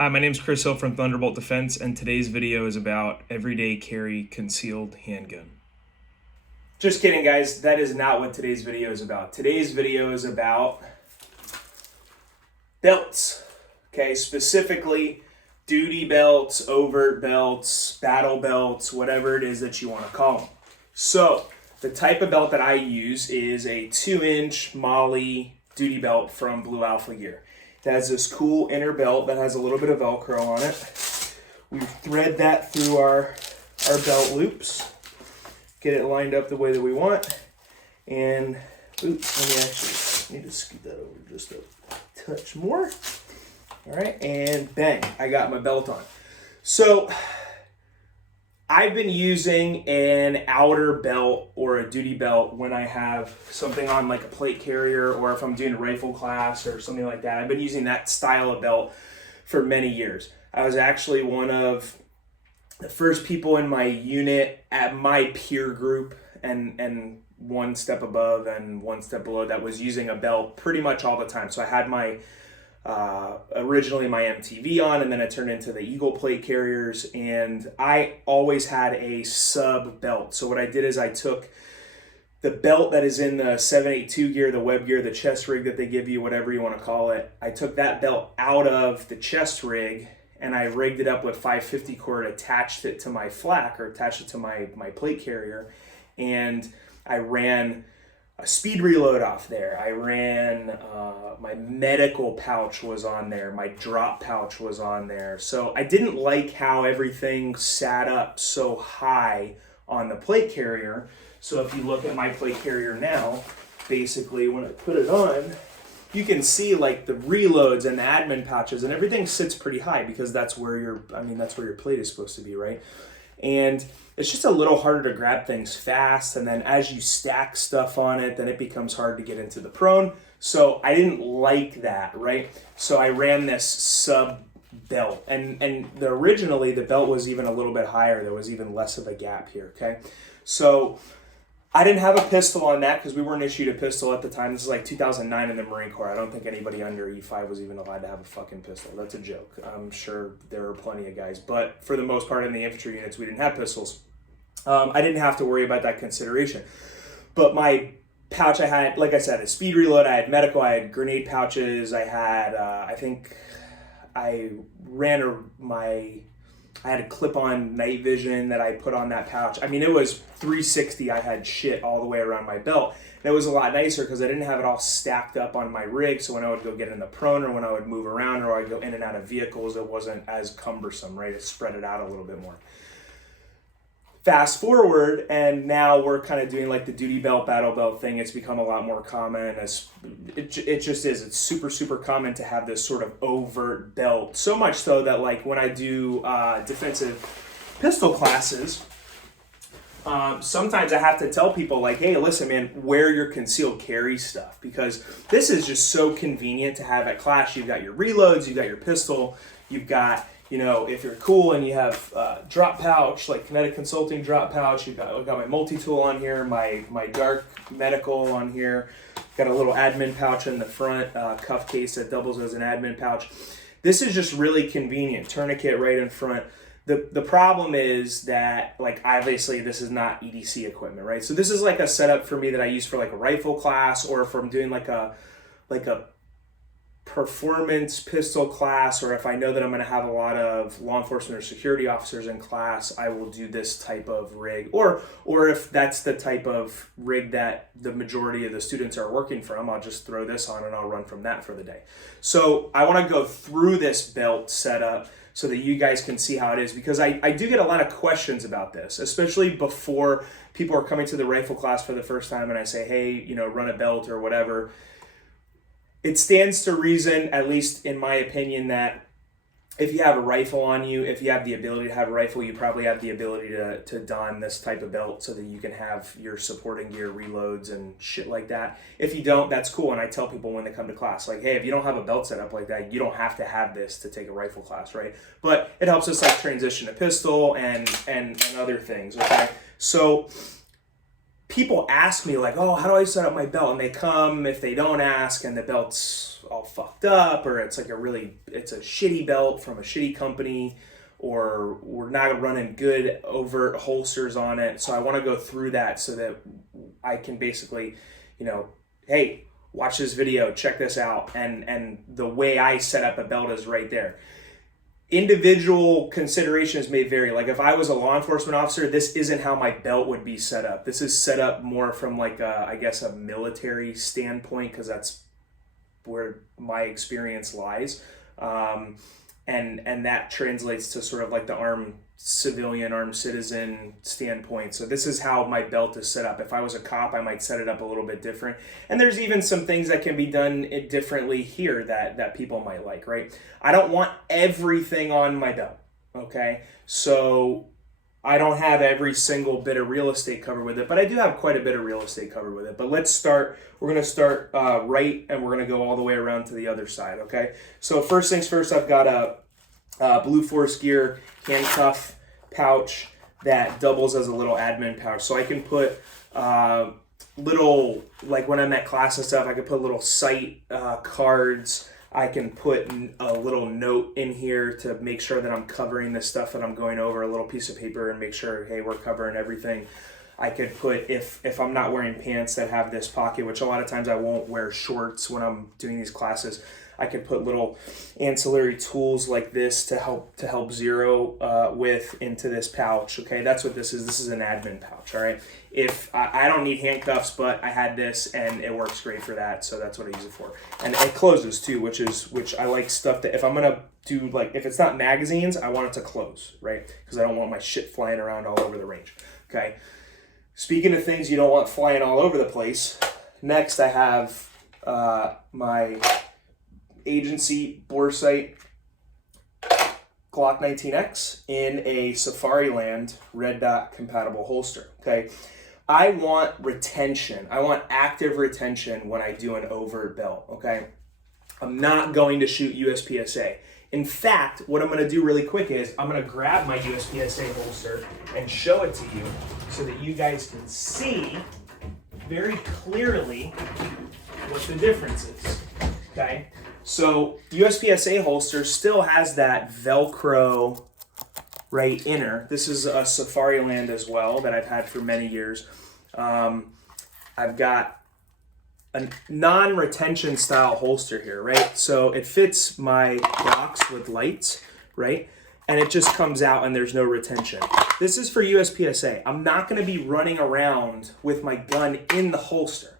Hi, my name is Chris Hill from Thunderbolt Defense, and today's video is about everyday carry concealed handgun. Just kidding, guys. That is not what today's video is about. Today's video is about belts. Okay, specifically duty belts, overt belts, battle belts, whatever it is that you want to call them. So, the type of belt that I use is a 2-inch Molly duty belt from Blue Alpha Gear. It has this cool inner belt that has a little bit of Velcro on it. We thread that through our belt loops, get it lined up the way that we want, and oops, let me actually need to scoot that over just a touch more. All right, and bang, I got my belt on. So I've been using an outer belt or a duty belt when I have something on like a plate carrier, or if I'm doing a rifle class or something like that. I've been using that style of belt for many years. I was actually one of the first people in my unit at my peer group and one step above and one step below that was using a belt pretty much all the time. So I had my originally my MTV on, and then it turned into the Eagle plate carriers, and I always had a sub belt. So what I did is I took the belt that is in the 782 gear, the web gear, the chest rig that they give you, whatever you want to call it. I took that belt out of the chest rig and I rigged it up with 550 cord, attached it to my flak, or attached it to my plate carrier, and I ran a speed reload off there. I ran, my medical pouch was on there. My drop pouch was on there. So I didn't like how everything sat up so high on the plate carrier. So if you look at my plate carrier now, basically when I put it on, you can see like the reloads and the admin pouches and everything sits pretty high, because that's where that's where your plate is supposed to be, right? And it's just a little harder to grab things fast, and then as you stack stuff on it, then it becomes hard to get into the prone. So I didn't like that, right? So I ran this sub belt, and originally the belt was even a little bit higher. There was even less of a gap here, okay? So I didn't have a pistol on that because we weren't issued a pistol at the time. This is like 2009 in the Marine Corps. I don't think anybody under E5 was even allowed to have a fucking pistol. That's a joke. I'm sure there are plenty of guys, but for the most part in the infantry units, we didn't have pistols. I didn't have to worry about that consideration. But my pouch, I had, like I said, a speed reload, I had medical, I had grenade pouches, I had, I think I had a clip-on night vision that I put on that pouch. I mean, it was 360. I had shit all the way around my belt. And it was a lot nicer because I didn't have it all stacked up on my rig, so when I would go get in the prone, or when I would move around, or I'd go in and out of vehicles, it wasn't as cumbersome, right? It spread it out a little bit more. Fast forward, and now we're kind of doing like the duty belt, battle belt thing. It's become a lot more common. It just is. It's super, super common to have this sort of overt belt. So much so that like when I do defensive pistol classes, sometimes I have to tell people like, hey, listen, man, wear your concealed carry stuff, because this is just so convenient to have at class. You've got your reloads, you've got your pistol, you've got, you know, if you're cool and you have drop pouch, like Kinetic Consulting drop pouch, I've got my multi-tool on here, my dark medical on here, got a little admin pouch in the front, cuff case that doubles as an admin pouch. This is just really convenient, tourniquet right in front. The problem is that, like, obviously this is not EDC equipment, right? So this is like a setup for me that I use for like a rifle class, or if I'm doing like a performance pistol class, or if I know that I'm going to have a lot of law enforcement or security officers in class, I will do this type of rig. Or if that's the type of rig that the majority of the students are working from, I'll just throw this on and I'll run from that for the day. So I want to go through this belt setup so that you guys can see how it is, because I do get a lot of questions about this, especially before people are coming to the rifle class for the first time and I say, hey, you know, run a belt or whatever. It stands to reason, at least in my opinion, that if you have a rifle on you, if you have the ability to have a rifle, you probably have the ability to don this type of belt so that you can have your supporting gear, reloads, and shit like that. If you don't, that's cool. And I tell people when they come to class, like, hey, if you don't have a belt set up like that, you don't have to have this to take a rifle class, right? But it helps us like transition to pistol and other things, okay? So people ask me like, oh, how do I set up my belt? And they come if they don't ask and the belt's all fucked up, or it's like it's a shitty belt from a shitty company, or we're not running good overt holsters on it. So I want to go through that so that I can basically, hey, watch this video, check this out. And the way I set up a belt is right there. Individual considerations may vary. Like if I was a law enforcement officer, this isn't how my belt would be set up. This is set up more from like I guess a military standpoint, because that's where my experience lies. And that translates to sort of like the armed civilian, armed citizen standpoint. So this is how my belt is set up. If I was a cop, I might set it up a little bit different. And there's even some things that can be done differently here that people might like, right? I don't want everything on my belt, okay? So I don't have every single bit of real estate covered with it, but I do have quite a bit of real estate covered with it. But let's start, we're gonna start right, and we're gonna go all the way around to the other side, okay? So first things first, I've got a Blue Force Gear handcuff pouch that doubles as a little admin pouch. So I can put little, like when I'm at class and stuff, I can put little site cards. I can put a little note in here to make sure that I'm covering the stuff that I'm going over, a little piece of paper, and make sure, hey, we're covering everything. I could put, if I'm not wearing pants that have this pocket, which a lot of times I won't wear shorts when I'm doing these classes, I could put little ancillary tools like this to help zero with into this pouch. Okay, that's what this is. This is an admin pouch. All right. If I don't need handcuffs, but I had this and it works great for that, so that's what I use it for. And it closes too, which I like stuff that if I'm gonna do, like if it's not magazines, I want it to close, right? Because I don't want my shit flying around all over the range. Okay. Speaking of things you don't want flying all over the place, next I have my agency Boresight Glock 19X in a Safariland red dot compatible holster. Okay, I want retention. I want active retention when I do an overt belt. Okay, I'm not going to shoot USPSA. In fact, what I'm going to do really quick is I'm going to grab my USPSA holster and show it to you so that you guys can see very clearly what the difference is. Okay, so USPSA holster still has that Velcro right inner. This is a Safariland as well that I've had for many years. I've got a non-retention style holster here, right? So it fits my box with lights, right? And it just comes out and there's no retention. This is for USPSA. I'm not gonna be running around with my gun in the holster.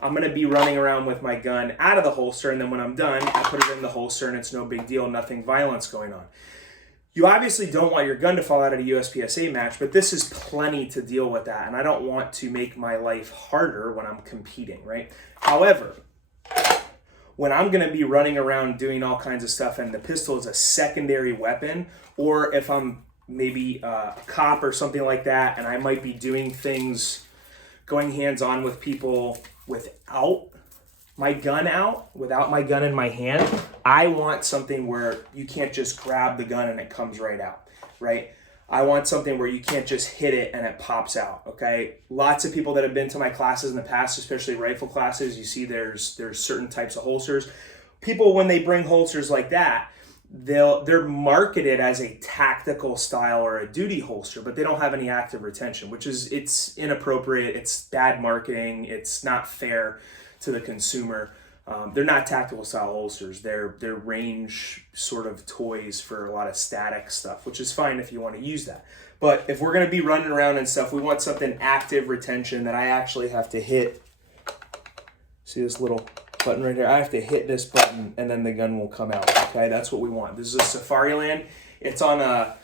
I'm gonna be running around with my gun out of the holster, and then when I'm done, I put it in the holster and it's no big deal, nothing violence going on. You obviously don't want your gun to fall out at a USPSA match, but this is plenty to deal with that, and I don't want to make my life harder when I'm competing, right? However, when I'm gonna be running around doing all kinds of stuff and the pistol is a secondary weapon, or if I'm maybe a cop or something like that, and I might be doing things, going hands-on with people without my gun out, without my gun in my hand, I want something where you can't just grab the gun and it comes right out, right? I want something where you can't just hit it and it pops out, okay? Lots of people that have been to my classes in the past, especially rifle classes, you see there's certain types of holsters. People, when they bring holsters like that, they're marketed as a tactical style or a duty holster, but they don't have any active retention, which is, it's inappropriate, it's bad marketing, it's not fair to the consumer. They're not tactical style holsters. They're range sort of toys for a lot of static stuff, which is fine if you want to use that. But if we're going to be running around and stuff, we want something active retention that I actually have to hit. See this little button right here? I have to hit this button and then the gun will come out. Okay, that's what we want. This is a Safariland. It's on a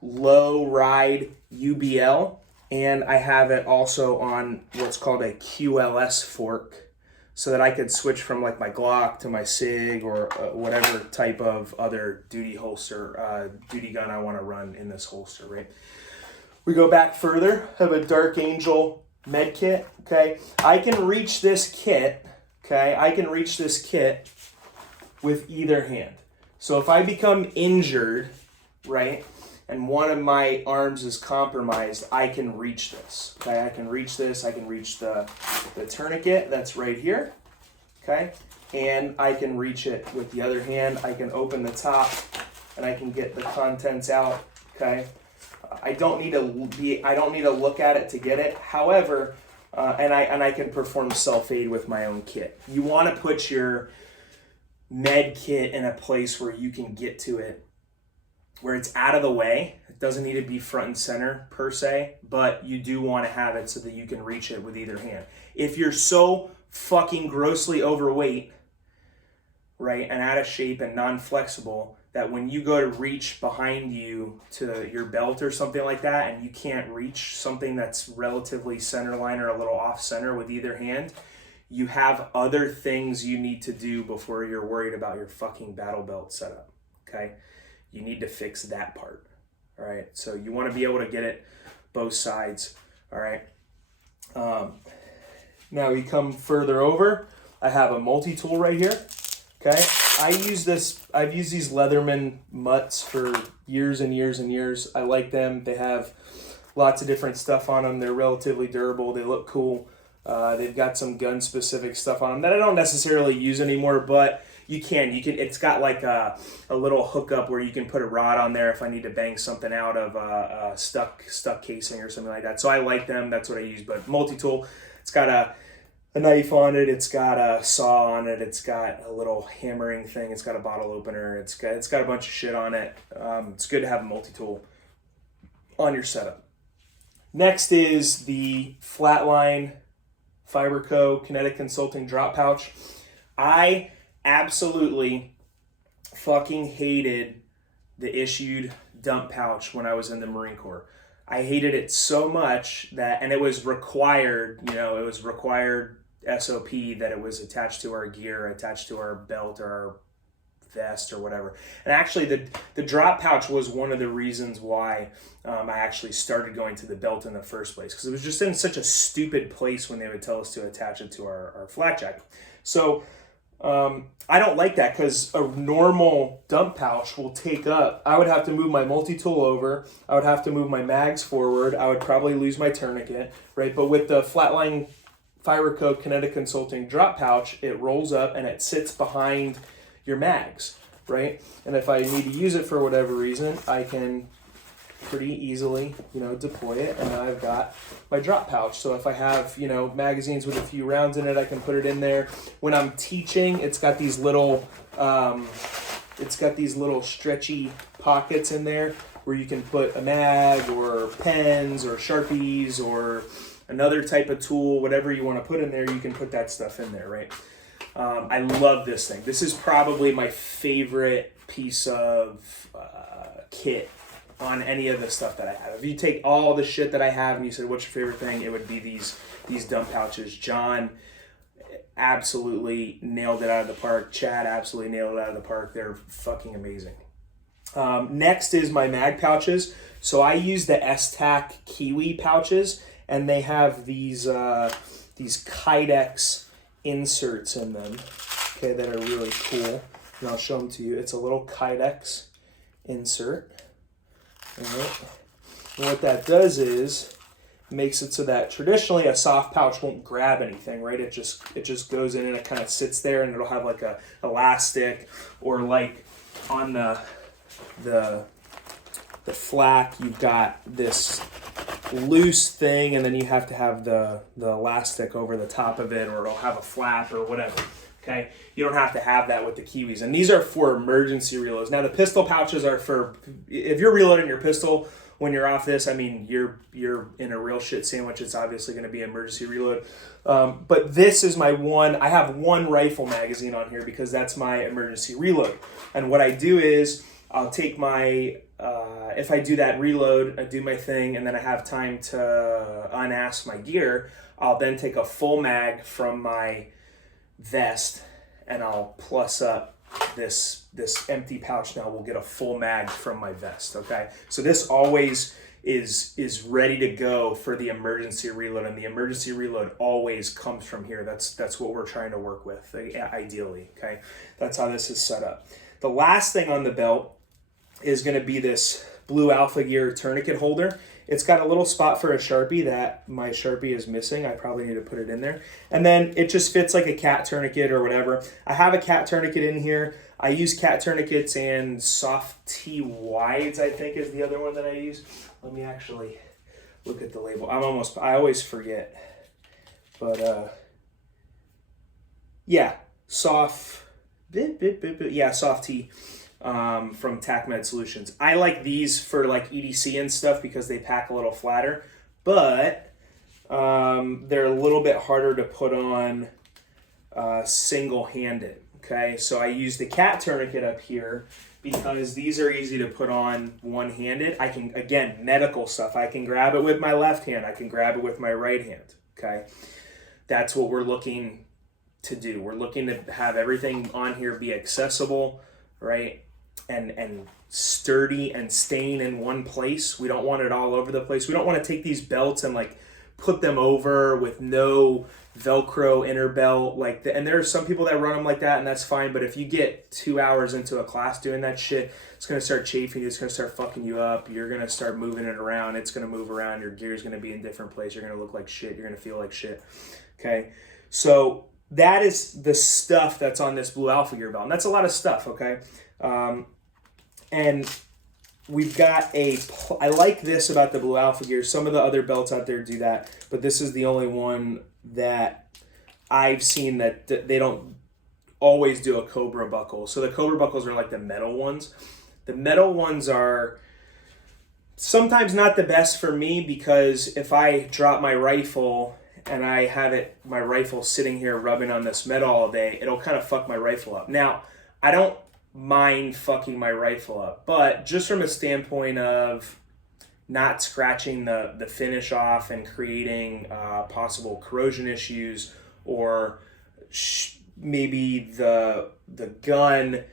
low ride UBL, and I have it also on what's called a QLS fork, so that I could switch from like my Glock to my SIG or whatever type of other duty holster, duty gun I want to run in this holster, right? We go back further, have a Dark Angel med kit, okay? I can reach this kit, okay? I can reach this kit with either hand. So if I become injured, right, and one of my arms is compromised, I can reach this. Okay, I can reach this. I can reach the tourniquet that's right here. Okay, and I can reach it with the other hand. I can open the top, and I can get the contents out. Okay, I don't need to look at it to get it. However, and I can perform self-aid with my own kit. You want to put your med kit in a place where you can get to it, where it's out of the way. It doesn't need to be front and center per se, but you do want to have it so that you can reach it with either hand. If you're so fucking grossly overweight, right, and out of shape and non-flexible, that when you go to reach behind you to your belt or something like that, and you can't reach something that's relatively center line or a little off center with either hand, you have other things you need to do before you're worried about your fucking battle belt setup, okay? You need to fix that part, all right? So you want to be able to get it both sides, all right? Now we come further over. I have a multi-tool right here, okay? I've used these Leatherman mutts for years and years and years. I like them. They have lots of different stuff on them. They're relatively durable. They look cool. They've got some gun-specific stuff on them that I don't necessarily use anymore, but you can. It's got like a little hookup where you can put a rod on there if I need to bang something out of a stuck casing or something like that. So I like them. That's what I use. But multi-tool, it's got a knife on it. It's got a saw on it. It's got a little hammering thing. It's got a bottle opener. It's got a bunch of shit on it. It's good to have a multi-tool on your setup. Next is the Flatline Fiberco Kinetic Consulting drop pouch. I absolutely fucking hated the issued dump pouch when I was in the Marine Corps. I hated it so much that, and it was required, SOP that it was attached to our gear, attached to our belt or our vest or whatever. And actually the drop pouch was one of the reasons why I actually started going to the belt in the first place, because it was just in such a stupid place when they would tell us to attach it to our flak jacket. So I don't like that, because a normal dump pouch will take up, I would have to move my multi-tool over, I would have to move my mags forward, I would probably lose my tourniquet, right? But with the Flatline Fiberco Kinetic Consulting drop pouch, it rolls up and it sits behind your mags, right? And if I need to use it for whatever reason, I can pretty easily, deploy it, and now I've got my drop pouch. So if I have, magazines with a few rounds in it, I can put it in there. When I'm teaching, it's got these little stretchy pockets in there where you can put a mag or pens or Sharpies or another type of tool, whatever you want to put in there, you can put that stuff in there, right? I love this thing. This is probably my favorite piece of kit on any of the stuff that I have. If you take all the shit that I have and you said, what's your favorite thing? It would be these dump pouches. John absolutely nailed it out of the park. Chad absolutely nailed it out of the park. They're fucking amazing. Next is my mag pouches. So I use the S-Tac Kiwi pouches, and they have these Kydex inserts in them, okay, that are really cool. And I'll show them to you. It's a little Kydex insert. All right. And what that does is makes it so that traditionally a soft pouch won't grab anything, right? It just goes in and it kind of sits there, and it'll have like a elastic, or like on the flak, you've got this loose thing, and then you have to have the elastic over the top of it, or it'll have a flap or whatever. Okay, you don't have to have that with the Kiwis, and these are for emergency reloads. Now the pistol pouches are for if you're reloading your pistol when you're off this. I mean, you're in a real shit sandwich. It's obviously going to be an emergency reload. But this is my one. I have one rifle magazine on here because that's my emergency reload. And what I do is I'll take my if I do that reload, I do my thing, and then I have time to unask my gear. I'll then take a full mag from my vest, and I'll plus up this empty pouch. Now we'll get a full mag from my vest. Okay, so this always is ready to go for the emergency reload, and the emergency reload always comes from here. That's what we're trying to work with, ideally. Okay, that's how this is set up. The last thing on the belt is going to be this Blue Alpha Gear tourniquet holder. It's got a little spot for a Sharpie that my Sharpie is missing. I probably need to put it in there. And then it just fits like a cat tourniquet or whatever. I have a cat tourniquet in here. I use cat tourniquets and soft T wides, I think is the other one that I use. Let me actually look at the label. I always forget. But yeah, soft T from TacMed Solutions. I like these for like EDC and stuff because they pack a little flatter, but they're a little bit harder to put on single-handed. Okay, so I use the cat tourniquet up here because these are easy to put on one-handed. I can, again, medical stuff. I can grab it with my left hand. I can grab it with my right hand. Okay, that's what we're looking to do. We're looking to have everything on here be accessible, right? And sturdy and staying in one place. We don't want it all over the place. We don't want to take these belts and like put them over with no Velcro inner belt and there are some people that run them like that, and that's fine, but if you get 2 hours into a class doing that shit, it's going to start chafing, it's going to start fucking you up, you're going to start moving it around, it's going to move around, your gear's going to be in different place, you're going to look like shit, you're going to feel like shit. Okay, so that is the stuff that's on this Blue Alpha Gear belt, and that's a lot of stuff. Okay, and we've got I like this about the Blue Alpha Gear. Some of the other belts out there do that, but this is the only one that I've seen that they don't always do a Cobra buckle. So the Cobra buckles are like the metal ones. The metal ones are sometimes not the best for me because if I drop my rifle and I have my rifle sitting here rubbing on this metal all day, it'll kind of fuck my rifle up. Now, I don't mind fucking my rifle up, but just from a standpoint of not scratching the finish off and creating possible corrosion issues, or maybe the gun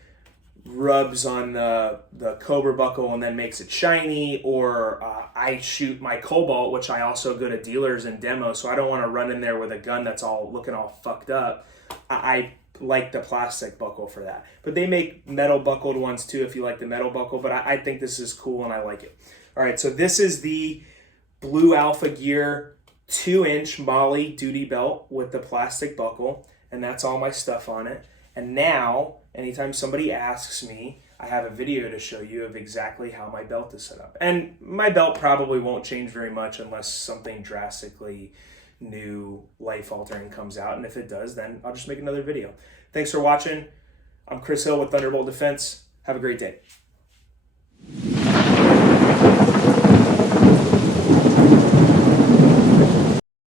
rubs on the Cobra buckle and then makes it shiny, or I shoot my Cobalt, which I also go to dealers and demo, so I don't want to run in there with a gun that's all looking all fucked up. I like the plastic buckle for that, but they make metal buckled ones too if you like the metal buckle, but I think this is cool and I like it. All right, so this is the Blue Alpha Gear 2-inch Molly duty belt with the plastic buckle, and that's all my stuff on it. And now, anytime somebody asks me, I have a video to show you of exactly how my belt is set up. And my belt probably won't change very much unless something drastically new, life-altering comes out, and if it does, then I'll just make another video. Thanks for watching. I'm Chris Hill with Thunderbolt Defense. Have a great day.